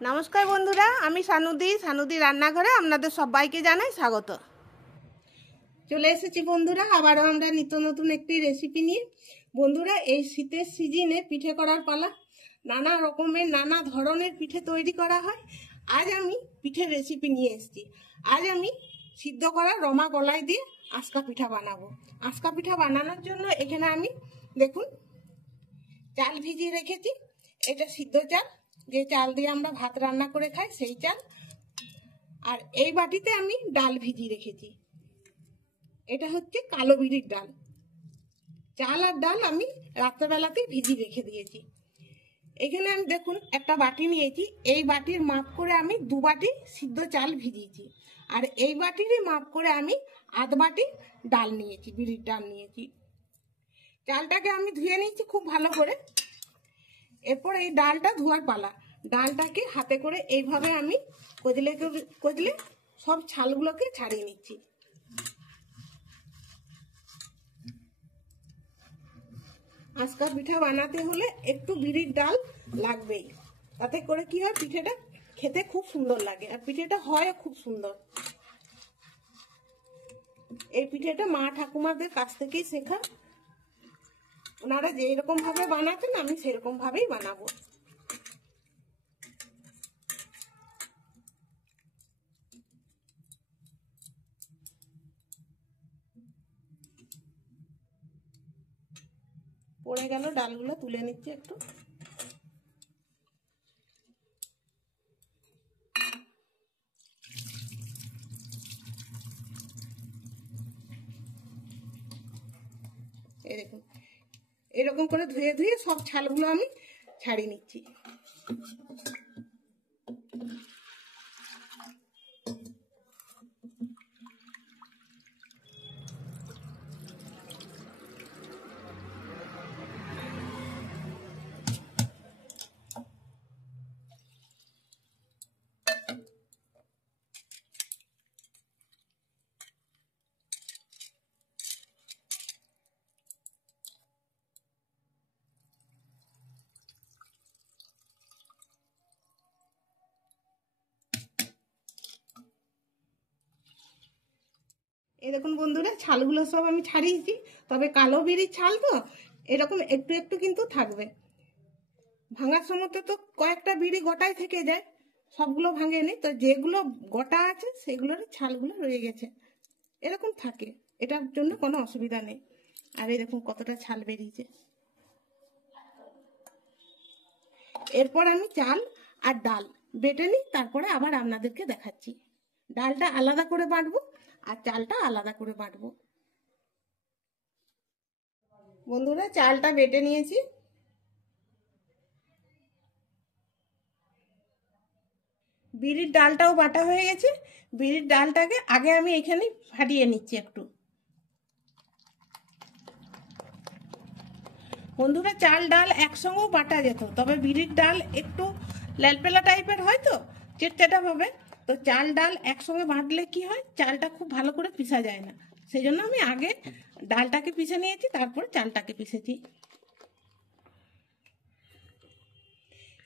নমস্কার বন্ধুরা, আমি সানুদি রান্নাঘরে আপনাদের সবাইকে জানাই স্বাগত। চলে এসেছি বন্ধুরা, আবারও আমরা নিত্য নতুন একটি রেসিপি নিয়ে। বন্ধুরা, এই শীতের সিজনে পিঠে করার পালা। নানা রকমের নানা ধরনের পিঠে তৈরি করা হয়। আজ আমি পিঠের রেসিপি নিয়ে এসেছি। আজ আমি সিদ্ধ করা রমা কলাই দিয়ে আঁচকা পিঠা বানাবো। আঁচকা পিঠা বানানোর জন্য এখানে আমি দেখুন চাল ভিজিয়ে রেখেছি। এটা সিদ্ধ চাল, যে চাল দিয়ে আমরা ভাত রান্না করে খাই সেই চাল। আর এই বাটিতে আমি ডাল ভিজিয়ে রেখেছি, এটা হচ্ছে কালো বিরির ডাল। চাল আর ডাল আমি রাত্রেবেলাতেই ভিজিয়ে রেখে দিয়েছি। এখানে আমি দেখুন একটা বাটি নিয়েছি, এই বাটির মাপ করে আমি 2 বাটি সিদ্ধ চাল ভিজিয়েছি। আর এই বাটিরই মাপ করে আমি আধ বাটি ডাল নিয়েছি, বিরির ডাল নিয়েছি। চালটাকে আমি ধুয়ে নিয়েছি খুব ভালো করে। এরপর এই ডালটা ধোয়ার পালা। ডালটাকে হাতে করে এইভাবে আমি কচলে সব ছালগুলোকে ছাড়িয়ে নিচ্ছি। আঁচকা পিঠা বানাতে হলে একটু বিরির ডাল লাগবেই, তাতে করে কি হয় পিঠেটা খেতে খুব সুন্দর লাগে, আর পিঠেটা হয় খুব সুন্দর। এই পিঠেটা মা ঠাকুমাদের কাছ থেকেই শেখা। ওনারা যেরকম ভাবে বানাতেন আমি সেরকম ভাবেই বানাবো। পড়ে গেল, ডালগুলো তুলে নিচ্ছি একটু। এই দেখুন, এরকম করে ধুয়ে ধুয়ে সব ছালগুলো আমি ছাড়িয়ে নিচ্ছি। এই দেখুন বন্ধুরা, ছালগুলো সব আমি ছাড়িয়েছি, তবে কালো বিড়ির ছাল তো এরকম একটু একটু কিন্তু থাকবে। ভাঙার সময় তো কয়েকটা বিড়ি গোটায় থেকে যায়, সবগুলো ভাঙেনি, তো যেগুলো গোটা আছে সেগুলোর ছালগুলো রয়ে গেছে, এরকম থাকে। এটার জন্য কোনো অসুবিধা নেই। আর এই দেখুন কতটা ছাল বেরিয়েছে। এরপর আমি চাল আর ডাল বেটে নিই, তারপরে আবার আপনাদেরকে দেখাচ্ছি। ডালটা আলাদা করে বাটবো আর চালটা আলাদা করে বাটবো। বন্ধুরা, চালটা বেটে নিয়েছি। বিরির ডালটাও বাটা হয়ে গেছে। বিরির ডালটাকে আগে আমি এখানে ফাটিয়ে নিচ্ছি একটু। বন্ধুরা, চাল ডাল একসঙ্গেও বাটা যেত, তবে বিরির ডাল একটু ল্যালপেলা টাইপের হয় তো, চেটচেটা ভাবে। তো চাল ডাল একসঙ্গে বাটলে কি হয়, চালটা খুব ভালো করে পিষা যায় না। সেই জন্য আমি আগে ডালটাকে পিষে নিয়েছি, তারপর চালটাকে পিষেছি।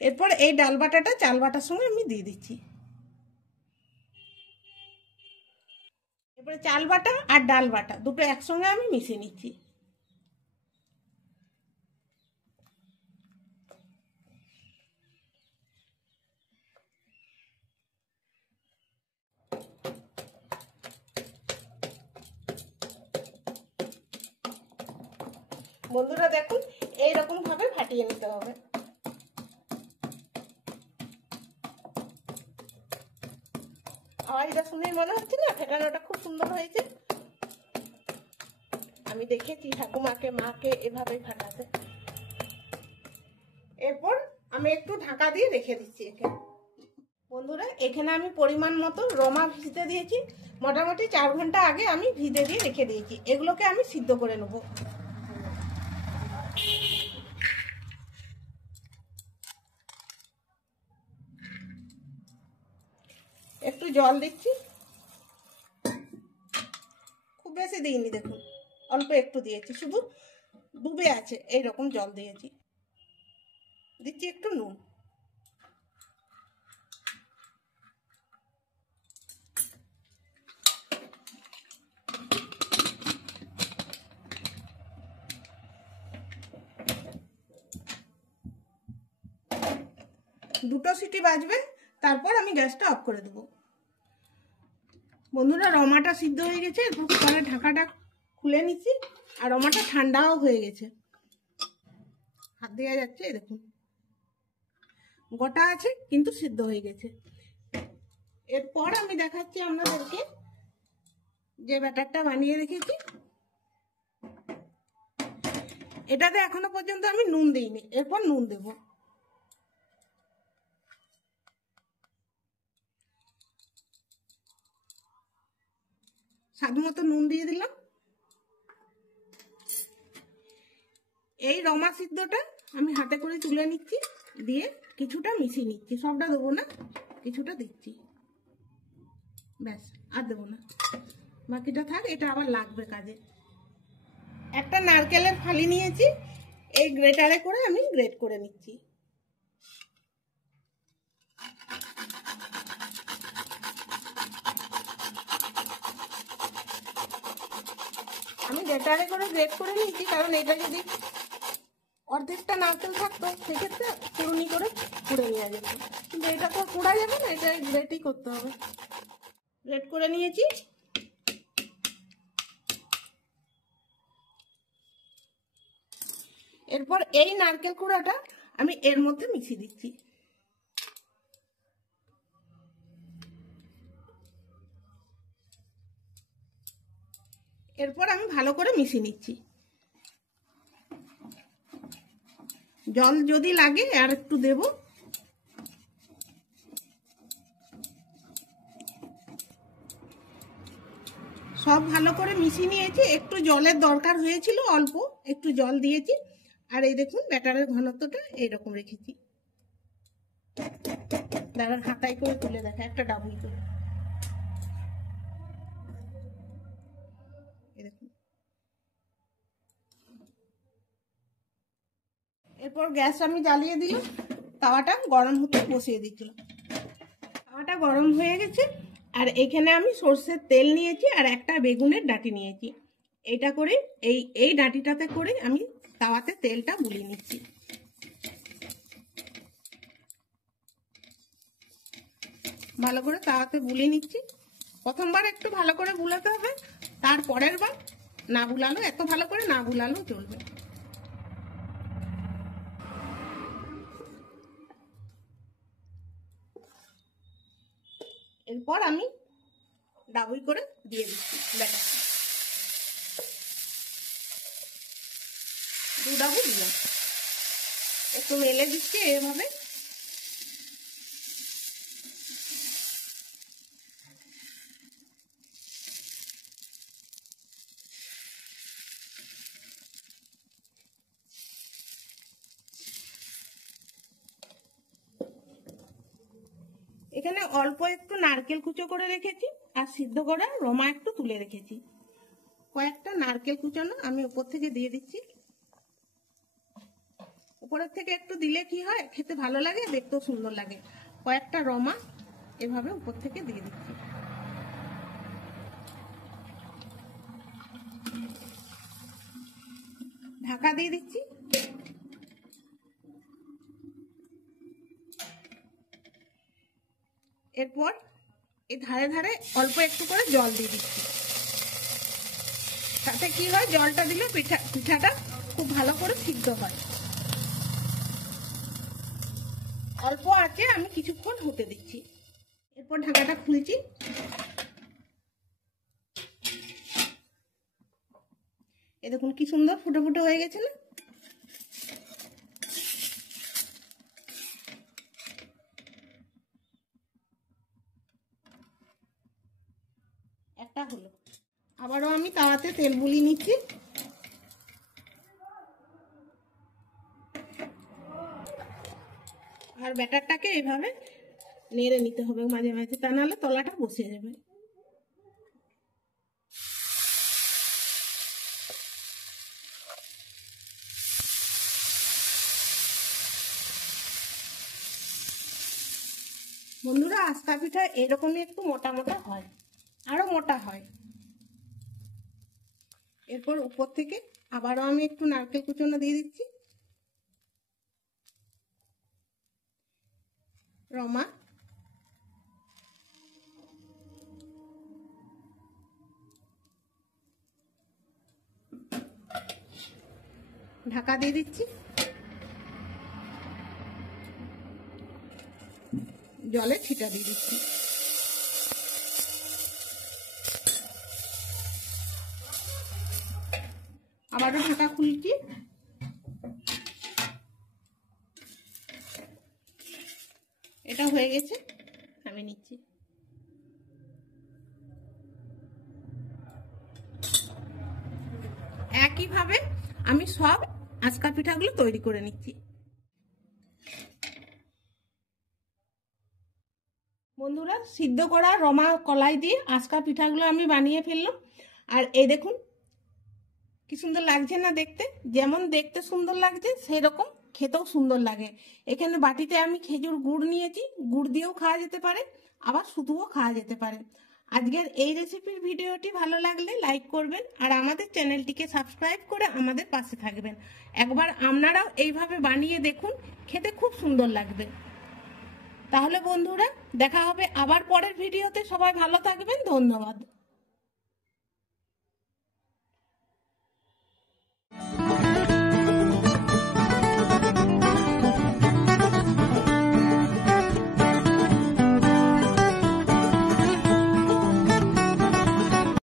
এরপর এই ডাল বাটাটা চাল বাটার সঙ্গে আমি দিয়ে দিচ্ছি। এরপরে চাল বাটা আর ডাল বাটা দুটো একসঙ্গে আমি মিশিয়ে নিচ্ছি। বন্ধুরা দেখুন, এইরকম ভাবে ফাটিয়ে নিতে হবে। আওয়াজটা শুনে মনে হচ্ছে না ফেটানোটা খুব সুন্দর হয়েছে। আমি দেখেছি ঠাকুমাকে, মাকে এভাবেই ফাটাতে। এরপর আমি একটু ঢাকা দিয়ে রেখে দিচ্ছি এখানে। বন্ধুরা, এখানে আমি পরিমাণ মতো রমা ভিজতে দিয়েছি। মোটামুটি 4 ঘন্টা আগে আমি ভিজে দিয়ে রেখে দিয়েছি। এগুলোকে আমি সিদ্ধ করে নেব। একটু জল দিচ্ছি, খুব বেশি দিইনি, দেখুন অল্প একটু দিয়েছি, শুধু ডুবে আছে এইরকম জল দিয়েছি। দিচ্ছি একটু নুন। দুটো সিটি বাজবে, তারপর আমি গ্যাসটা অফ করে দেবো। বন্ধুরা রমাটা সিদ্ধ হয়ে গেছে, এরপর কুকারের ঢাকাটা খুলে নিচ্ছি। আর রমাটা ঠান্ডাও হয়ে গেছে, হাত দেওয়া যাচ্ছে, দেখুন গোটা আছে কিন্তু সিদ্ধ হয়ে গেছে। এরপর আমি দেখাচ্ছি আপনাদেরকে যে ব্যাটারটা বানিয়ে রেখেছি। এটাতে এখনো পর্যন্ত আমি নুন দিইনি, এরপর নুন দেব। স্বাদ মতো নুন দিয়ে দিলাম। এই রমা সিদ্ধটা আমি হাতে করে তুলে নিচ্ছি, দিয়ে কিছুটা মিশিয়ে নিচ্ছি। সবটা দেবো না, কিছুটা দিচ্ছি, ব্যাস আর দেবো না, বাকিটা থাক, এটা আবার লাগবে কাজে। একটা নারকেলের ফালি নিয়েছি, এই গ্রেটারে করে আমি গ্রেট করে নিচ্ছি। আমি গ্রেটারে করে গ্রেট করে নিচ্ছি, কারণ এটা যদি অর্ধেকটা নারকেল থাকতো সেক্ষেত্রে কুড়ুনি করে কুড়ে নেওয়া যেত, কিন্তু এটা তো কুড়া যাবে না, এটা গ্রেটই করতে হবে। গ্রেট করে নিয়েছি। এরপর এই নারকেল কুড়াটা আমি এর মধ্যে মিশিয়ে দিচ্ছি। এরপর আমি ভালো করে মিশিয়ে নিচ্ছি। জল যদি লাগে আর একটু দেব। সব ভালো করে মিশিয়ে নিয়েছি। একটু জলের দরকার হয়েছিল, অল্প একটু জল দিয়েছি। আর এই দেখুন ব্যাটারের ঘনত্বটা এইরকম রেখেছি। দাঁড়ান হাতায় করে তুলে দেখা, একটা ডাবল করে। এরপর গ্যাস আমি জ্বালিয়ে দিলাম, তাওয়াটা গরম হতে বসিয়ে দিচ্ছিলাম। তাওয়াটা গরম হয়ে গেছে, আর এখানে আমি সর্ষের তেল নিয়েছি আর একটা বেগুনের ডাঁটি নিয়েছি। এটা করে এই ডাঁটিটাতে করে আমি তাওয়াতে তেলটা বুলিয়ে নিচ্ছি। ভালো করে তাওয়াতে বুলিয়ে নিচ্ছি। প্রথমবার একটু ভালো করে বুলাতে হবে, তারপরের বার না বুলালো, এত ভালো করে না বুলালেও চলবে। এরপর আমি ডাবল করে দিয়ে দিচ্ছি ব্যাটারটা, দু ডাবল দিলাম। একটু মেলে দিচ্ছি এভাবে। এখানে অল্প একটু নারকেল কুচো করে রেখেছি, আর সিদ্ধ করা রমা একটু তুলে রেখেছি। কয়েকটা নারকেল কুচানো আমি উপর থেকে দিয়ে দিচ্ছি। উপরের থেকে একটু দিলে কি হয়, খেতে ভালো লাগে, দেখতেও সুন্দর লাগে। কয়েকটা রমা এভাবে উপর থেকে দিয়ে দিচ্ছি। ঢাকা দিয়ে দিচ্ছি। এরপর এই ধারে ধারে অল্প একটু করে জল দিয়ে দিচ্ছি। তাতে কি হয়, জলটা দিলে পিঠাটা খুব ভালো করে সিদ্ধ হয়। অল্প আঁচে আমি কিছুক্ষণ হতে দিচ্ছি। এরপর ঢাকাটা খুলছি। এ দেখুন কি সুন্দর ফুটে ফুটে হয়ে গেছে না। একটা হলো, আবারও আমি তাওয়াতে তেল বুলিয়ে নিচ্ছি। আর ব্যাটারটাকে এইভাবে নেড়ে নিতে হবে মাঝে মাঝে, তা নাহলে তলাটা বসে যাবে। বন্ধুরা আস্তা পিঠা এরকমই একটু মোটা মোটা হয়, আরো মোটা হয়। এরপর উপর থেকে আবারও আমি একটু নারকেল কুচনো দিয়ে দিচ্ছি। রমা, ঢাকা দিয়ে দিচ্ছি। জলে ছিটা দিয়ে দিচ্ছি। আবারও ঢাকা খুলছি। এটা হয়ে গেছে, আমি নিচ্ছি। একইভাবে আমি সব আজকা পিঠাগুলো তৈরি করে নিচ্ছি। বন্ধুরা, সিদ্ধ করা রমা কলাই দিয়ে আজকা পিঠাগুলো আমি বানিয়ে ফেললাম। আর এই দেখুন কি সুন্দর লাগছে না দেখতে। যেমন দেখতে সুন্দর লাগছে সেই রকম খেতেও সুন্দর লাগে। এখানে বাটিতে আমি খেজুর গুড় নিয়েছি, গুড় দিয়েও খাওয়া যেতে পারে, আবার শুধুও খাওয়া যেতে পারে। আজকের এই রেসিপির ভিডিওটি ভালো লাগলে লাইক করবেন আর আমাদের চ্যানেলটিকে সাবস্ক্রাইব করে আমাদের পাশে থাকবেন। একবার আপনারাও এইভাবে বানিয়ে দেখুন, খেতে খুব সুন্দর লাগবে। তাহলে বন্ধুরা, দেখা হবে আবার পরের ভিডিওতে। সবাই ভালো থাকবেন, ধন্যবাদ।